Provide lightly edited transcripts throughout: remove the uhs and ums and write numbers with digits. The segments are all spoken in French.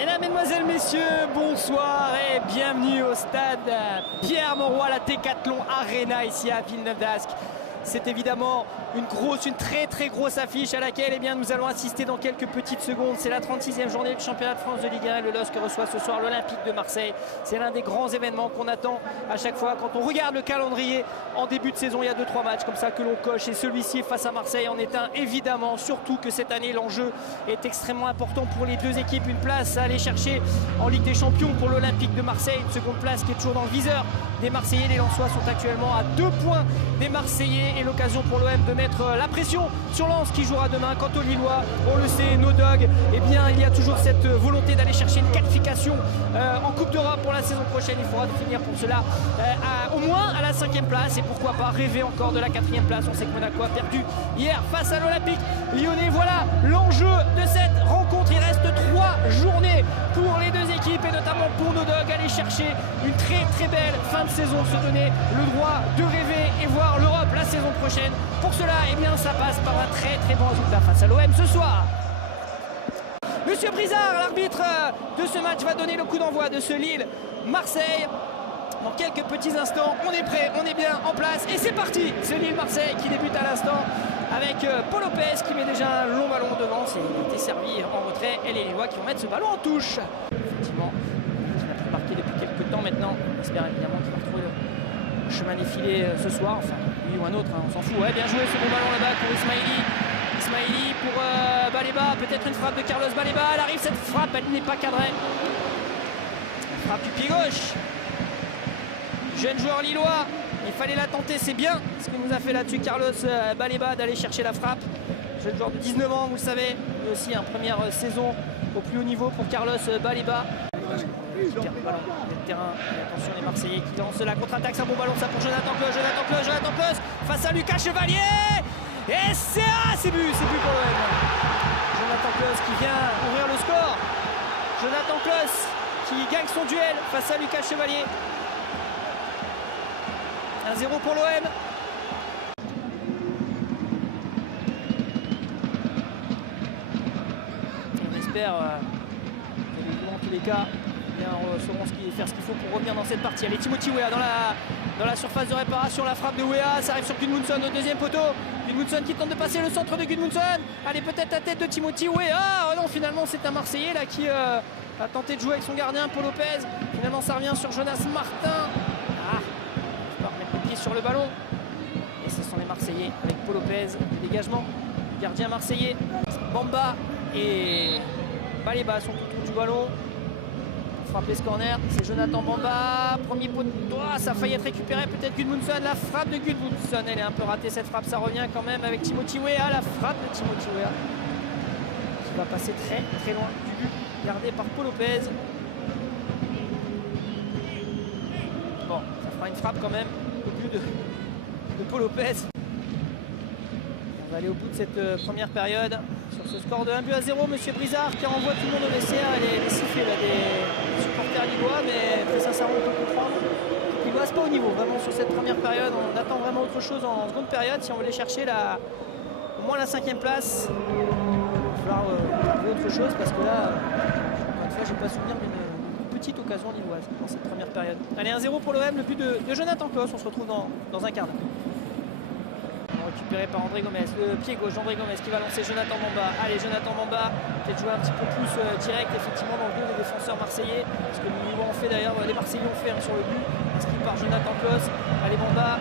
Mesdames, Mesdemoiselles, Messieurs, bonsoir et bienvenue au stade Pierre-Mauroy, la Decathlon Arena ici à Villeneuve-d'Ascq. C'est évidemment une très grosse affiche à laquelle nous allons assister dans quelques petites secondes. C'est la 36e journée du championnat de France de Ligue 1 et le LOSC reçoit ce soir l'Olympique de Marseille. C'est l'un des grands événements qu'on attend à chaque fois quand on regarde le calendrier. En début de saison, il y a 2-3 matchs comme ça que l'on coche et celui-ci face à Marseille en est un évidemment. Surtout que cette année, l'enjeu est extrêmement important pour les deux équipes. Une place à aller chercher en Ligue des Champions pour l'Olympique de Marseille. Une seconde place qui est toujours dans le viseur des Marseillais. Les Lensois sont actuellement à 2 points des Marseillais et l'occasion pour l'OM de mettre la pression sur Lens qui jouera demain. Quant aux Lillois, on le sait, nos dogs, il y a toujours cette volonté d'aller chercher une qualification en Coupe d'Europe pour la saison prochaine. Il faudra finir pour cela au moins à la 5e place et pourquoi pas rêver encore de la 4e place. On sait que Monaco a perdu hier face à l'Olympique Lyonnais. Voilà l'enjeu de cette rencontre. Il reste 3 journées pour les deux équipes et notamment pour nos dogs, aller chercher une très belle fin de saison, se donner le droit de rêver et voir l'Europe la saison prochaine. Pour cela, ça passe par un très bon résultat face à l'OM ce soir. Monsieur Brizard, l'arbitre de ce match, va donner le coup d'envoi de ce Lille-Marseille. Dans quelques petits instants, on est prêt, on est bien en place et c'est parti. Ce Lille-Marseille qui débute à l'instant avec Paul Lopez qui met déjà un long ballon devant. C'est été servi en retrait et les Lillois qui vont mettre ce ballon en touche. Effectivement, qui n'a plus marqué depuis quelques temps maintenant. On espère évidemment qu'il va retrouver le chemin défilé ce soir. Enfin, lui ou un autre, hein, on s'en fout. Ouais, bien joué ce bon ballon là-bas pour Ismaili. Ismaili pour Baleba. Peut-être une frappe de Carlos Baleba. Elle arrive cette frappe, elle n'est pas cadrée. Frappe du pied gauche. Jeune joueur lillois, il fallait la tenter, c'est bien ce que nous a fait là-dessus Carlos Baleba d'aller chercher la frappe. Jeune joueur de 19 ans, vous le savez, mais aussi une première saison au plus haut niveau pour Carlos Baleba. Terrain, attention les Marseillais qui lancent la contre-attaque, c'est un bon ballon ça pour Jonathan Claus face à Lucas Chevalier et c'est but pour l'OM. Jonathan Claus qui vient ouvrir le score. Jonathan Claus qui gagne son duel face à Lucas Chevalier. 1-0 pour l'OM. On espère que dans tous les cas sauront faire ce qu'il faut pour revenir dans cette partie. Allez, Timothy Weah dans la surface de réparation, la frappe de Weah, ça arrive sur Gudmundsson au deuxième poteau. Gudmundsson qui tente de passer le centre de Gudmundsson. Allez, peut-être la tête de Timothy Weah. Oh non, finalement c'est un Marseillais là qui a tenté de jouer avec son gardien Paul Lopez. Finalement ça revient sur Jonas Martin. Sur le ballon et ce sont les Marseillais avec Paul Lopez, le dégagement, gardien marseillais, Bamba et Baleba sont autour du ballon, frapper ce corner, c'est Jonathan Bamba, premier poteau, ça a failli être récupéré, peut-être Gudmundsson, la frappe de Gudmundsson, elle est un peu ratée cette frappe, ça revient quand même avec Timothy Weah, la frappe de Timothy Weah qui va passer très loin du but gardé par Paul Lopez. Bon, ça fera une frappe quand même au but de Paul Lopez. On va aller au bout de cette première période sur ce score de 1-0. Monsieur Brizard qui renvoie tout le monde au vestiaire et les sifflets là, des supporters lillois, mais très sincèrement on peut comprendre qu'ils ne passent pas au niveau vraiment sur cette première période. On attend vraiment autre chose en seconde période si on veut aller chercher au moins la 5e place. Il va falloir trouver autre chose parce que là, encore une fois, je n'ai pas souvenir d'une petite occasion lilloise dans cette première période. Allez, 1-0 pour l'OM, le but de Jonathan Claus. On se retrouve dans un quart d'heure. Récupéré par André Gomes, le pied gauche d'André Gomes qui va lancer Jonathan Bamba. Allez, Jonathan Bamba, peut-être jouer un petit peu plus direct effectivement dans le dos des défenseurs marseillais. Parce que les Lillois ont fait d'ailleurs, les Marseillais ont fait sur le but. Inscrit par Jonathan Claus. Allez, Bamba.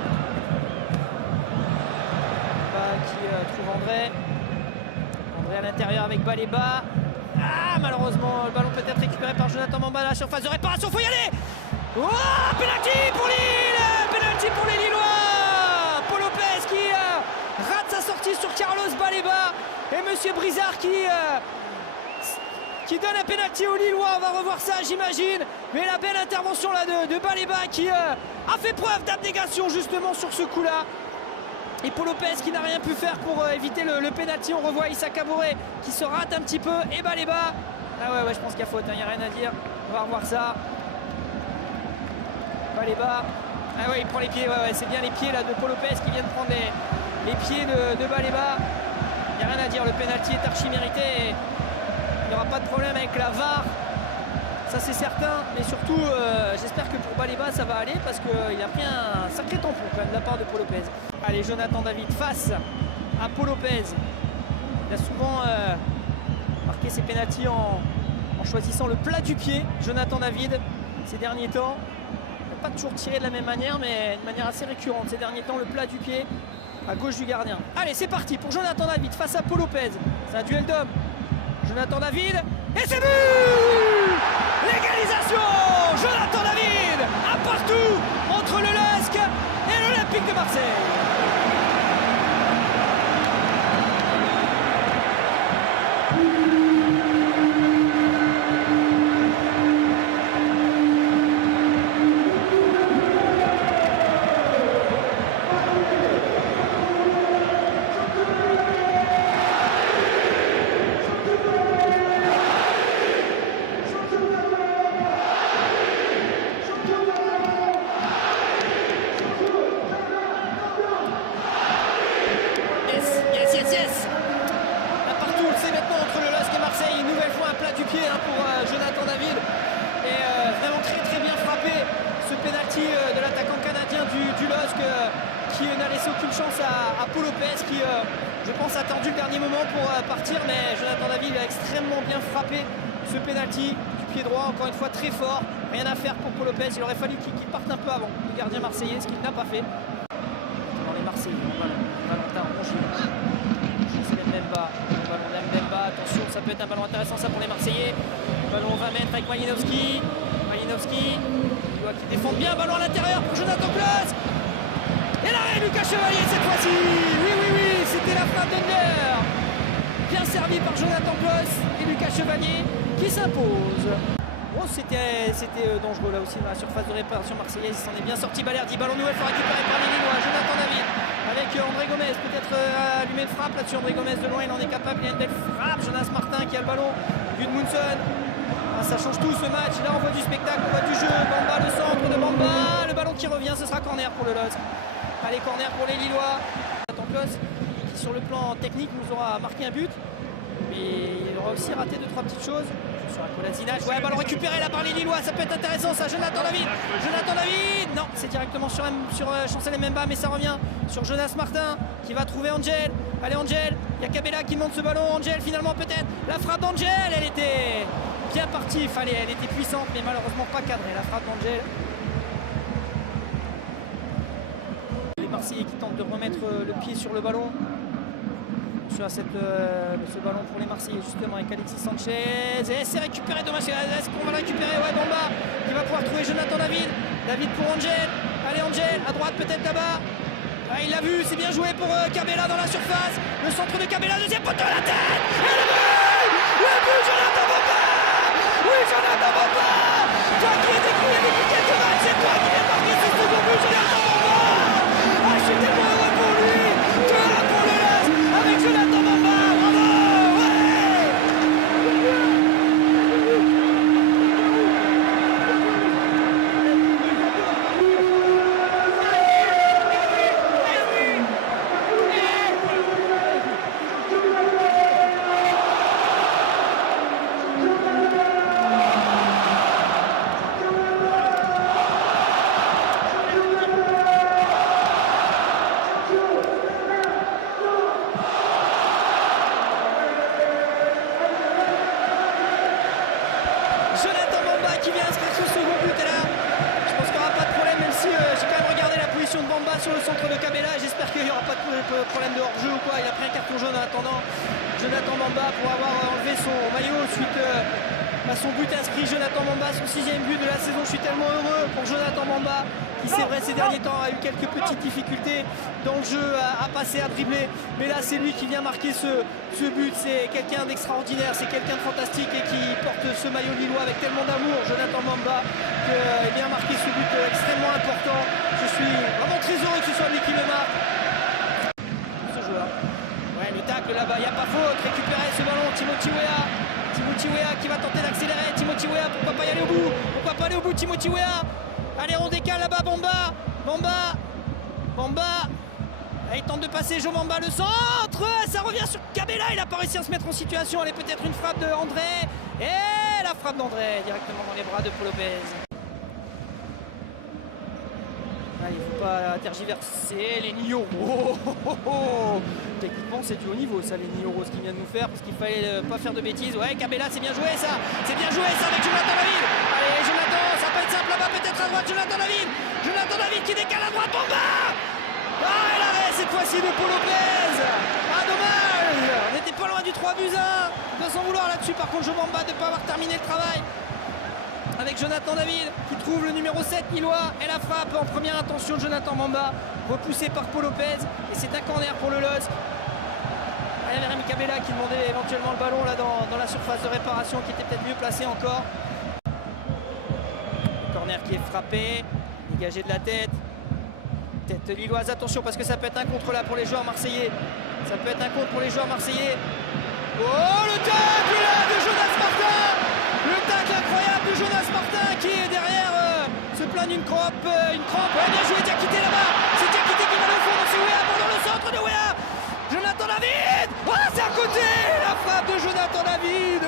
Bamba qui trouve André. André à l'intérieur avec Baleba. Malheureusement, le ballon peut être récupéré par Jonathan Bamba à la surface de réparation. Faut y aller. Penalty pour Lille. Penalty pour les Lillois. Paul Lopez qui rate sa sortie sur Carlos Baleba. Et Monsieur Brizard qui donne un penalty aux Lillois. On va revoir ça, j'imagine. Mais la belle intervention là de Baleba qui a fait preuve d'abnégation justement sur ce coup-là. Et Paul Lopez qui n'a rien pu faire pour éviter le pénalty. On revoit Issa Kaboré qui se rate un petit peu. Et Baleba. Ouais, je pense qu'il y a faute, il n'y a rien à dire. On va revoir ça. Baleba. Il prend les pieds. C'est bien les pieds là de Paul Lopez qui vient de prendre les pieds de Baleba. Il n'y a rien à dire, le pénalty est archi mérité. Il n'y aura pas de problème avec la VAR. ça c'est certain, mais surtout j'espère que pour Baleba ça va aller parce qu'il a pris un sacré tampon quand même de la part de Paul Lopez. Allez, Jonathan David face à Paul Lopez. Il a souvent marqué ses pénaltys en choisissant le plat du pied. Jonathan David, ces derniers temps, il n'a pas toujours tiré de la même manière, mais de manière assez récurrente. Ces derniers temps, le plat du pied à gauche du gardien. Allez, c'est parti pour Jonathan David face à Paul Lopez. C'est un duel d'hommes. Jonathan David, et c'est but! L'égalisation! Jonathan David, un partout entre le LOSC et l'Olympique de Marseille. Pour Jonathan David et vraiment très bien frappé ce penalty de l'attaquant canadien du LOSC qui n'a laissé aucune chance à Paul Lopez qui je pense a attendu le dernier moment pour partir, mais Jonathan David a extrêmement bien frappé ce penalty du pied droit, encore une fois très fort, rien à faire pour Paul Lopez. Il aurait fallu qu'il parte un peu avant le gardien marseillais, ce qu'il n'a pas fait. Dans les Marseillais, Valentin Rongier, attention, ça peut être un ballon intéressant ça pour les Marseillais. Ballon 20 mètres avec Malinowski. Malinowski qui défend bien, ballon à l'intérieur pour Jonathan Klaus. Et l'arrêt Lucas Chevalier cette fois-ci. Oui, c'était la frappe d'Under. Bien servi par Jonathan Klaus et Lucas Chevalier qui s'impose. Oh, c'était dangereux là aussi dans la surface de réparation marseillaise. Il s'en est bien sorti. Balerdi, ballon nouvelle fois récupéré par les Lillois. Jonathan David avec André Gomez, peut-être allumer une frappe là-dessus. André Gomez de loin, il en est capable. Il y a une belle frappe. Jonas Martin qui a le ballon. Gudmundsson. Ah, ça change tout ce match. Là, on voit du spectacle, on voit du jeu. Bamba, le centre de Bamba. Le ballon qui revient, ce sera corner pour le LOSC. Allez, corner pour les Lillois. Jonathan Klaus qui, sur le plan technique, nous aura marqué un but. Mais il aura aussi raté 2-3 petites choses. Sur un collasinage. Ouais, ballon récupéré là par les Lillois, ça peut être intéressant ça. Jonathan David, non, c'est directement sur Chancel Mbemba, mais ça revient sur Jonas Martin qui va trouver Angel. Allez Angel, il y a Cabella qui monte ce ballon. Angel finalement peut-être. La frappe d'Angel, elle était bien partie, elle était puissante, mais malheureusement pas cadrée. La frappe d'Angel. Les Marseillais qui tentent de remettre le pied sur le ballon. Sur ce ballon pour les Marseillais justement avec Alexis Sanchez, et c'est récupéré, dommage, est-ce qu'on va le récupérer? Ouais, Bamba qui va pouvoir trouver Jonathan David pour Angel, allez Angel, à droite peut-être là-bas, ah, il l'a vu, c'est bien joué pour Cabella dans la surface, le centre de Cabella, deuxième poteau à la tête, et le but Jonathan Bamba, oui Jonathan Bamba, toi qui es décrié depuis quelques matchs, c'est toi qui viens de marquer ce second but, Jonathan Bamba, ah je suis tellement heureux pour lui, pour le LOSC, avec Jonathan Bamba, bravo, ouais. Qui vient inscrire ce second but et là je pense qu'il n'y aura pas de problème, même si j'ai quand même regardé la position de Bamba sur le centre de Cabella. J'espère qu'il n'y aura pas de problème de hors-jeu ou quoi. Il a pris un carton jaune en attendant Jonathan Bamba pour avoir enlevé son maillot suite à son but inscrit. Jonathan Bamba, son 6e but de la saison. Je suis tellement heureux pour Jonathan Bamba qui, c'est vrai, ces derniers temps a eu quelques petites difficultés dans le jeu à passer, à dribbler, mais là c'est lui qui vient marquer ce but. C'est quelqu'un d'extraordinaire, c'est quelqu'un de fantastique et qui porte ce maillot lillois avec tellement d'amour, Jonathan Bamba, qui vient marquer ce but extrêmement important. Je suis vraiment très heureux que ce soit lui qui le marque. Ce joueur, ouais, le tacle là-bas, il n'y a pas faute, récupérer ce ballon, Timothy Weah qui va tenter d'accélérer. Timothy Weah, pourquoi pas y aller au bout, Timothy Weah. Allez, on décale là-bas, Bamba. Il tente de passer Jomamba, le centre, ça revient sur Cabella, il n'a pas réussi à se mettre en situation. Allez, peut-être une frappe de André. Et la frappe d'André directement dans les bras de Paul Lopez. Il ne faut pas tergiverser les Nioro. Techniquement c'est du haut niveau ça, les Nioro, ce qu'ils viennent de nous faire, parce qu'il fallait pas faire de bêtises. Ouais, Cabella, c'est bien joué ça. C'est bien joué ça avec Jonathan David. Allez Jonathan, ça peut être simple là-bas, peut-être à droite. Jonathan David. Jonathan David qui décale à droite, Bamba. Ah, et l'arrêt cette fois-ci de Paul Lopez. Ah, dommage. On n'était pas loin du 3-1. De s'en vouloir là-dessus par contre Jomamba de ne pas avoir terminé le travail. Avec Jonathan David qui trouve le numéro 7 Lillois et la frappe en première intention de Jonathan Bamba, repoussé par Paul Lopez, et c'est un corner pour le LOSC. Il y avait Rémi Cabella qui demandait éventuellement le ballon là dans la surface de réparation, qui était peut-être mieux placé encore. Corner qui est frappé, dégagé de la tête lilloise, attention parce que ça peut être un contre là pour les joueurs marseillais. Ça peut être un contre pour les joueurs marseillais. Oh, le tacle là de Jonas Martin. Le tacle incroyable de Jonas Martin qui est derrière, se plaint d'une crampe. Ouais, bien joué, Diakité là-bas. C'est Diakité qui va au fond, c'est Wea dans le centre de Wea. Jonathan David. Oh, c'est à côté, la frappe de Jonathan David.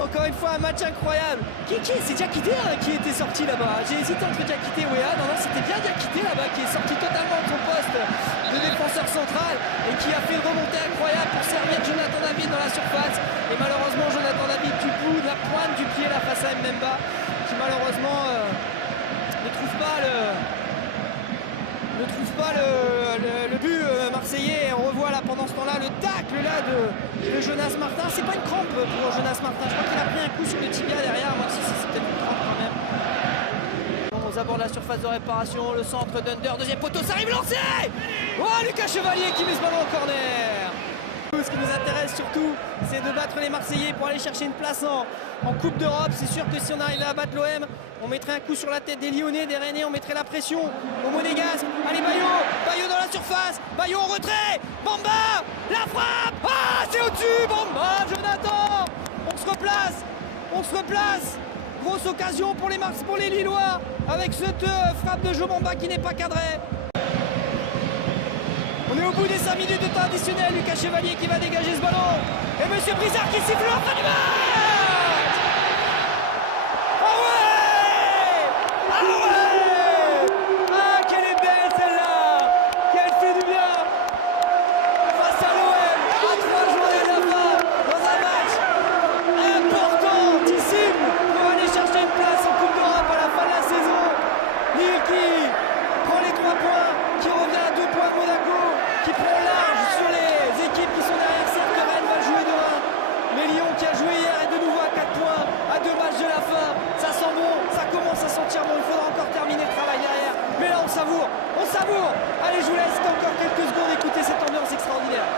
Encore une fois un match incroyable. C'est Diakité qui était sorti là-bas. J'ai hésité entre Diakité et Wea. Non, c'était bien Diakité là-bas qui est sorti totalement de son poste de défenseur central et qui a fait une remontée incroyable pour servir Jonathan David dans la surface. Et malheureusement Jonathan David du bout de la pointe du pied là face à Mbemba qui malheureusement ne trouve pas le but marseillais. Et on revoit là pendant ce temps-là le tacle là de Jonas Martin. C'est pas une crampe pour Jonas Martin. Je crois qu'il a pris un coup sur le tibia derrière. Moi si c'est peut-être une crampe quand même. On aborde la surface de réparation, le centre d'Under, deuxième poteau, ça arrive lancé. Oh, Lucas Chevalier qui met ce ballon en corner. Ce qui nous intéresse surtout, c'est de battre les Marseillais pour aller chercher une place en Coupe d'Europe. C'est sûr que si on arrivait à battre l'OM, on mettrait un coup sur la tête des Lyonnais, des Rennais, on mettrait la pression au Monégasque. Allez Bayo dans la surface, Bayo en retrait, Bamba, la frappe. Ah, c'est au-dessus, Bamba, Jonathan. On se replace. Grosse occasion pour les Lillois avec cette frappe de Jomamba qui n'est pas cadrée. On est au bout des 5 minutes de temps additionnel. Lucas Chevalier qui va dégager ce ballon. Et Monsieur Brizard qui siffle la fin du match. Ah ouais. Ah, qu'elle est belle celle-là. Qu'elle fait du bien. Face à l'OM, à 3 journées de la fin, dans un match importantissime pour aller chercher une place en Coupe d'Europe à la fin de la saison. Lille qui prend les 3 points, qui revient à 2 points de Monaco, qui prend large sur les équipes qui sont derrière. Certes, Rennes va jouer demain, mais Lyon qui a joué hier est de nouveau à 4 points, à 2 matchs de la fin. Ça sent bon, ça commence à sentir bon. Il faudra encore terminer le travail derrière, mais là on savoure. Allez, je vous laisse encore quelques secondes écouter cette ambiance extraordinaire.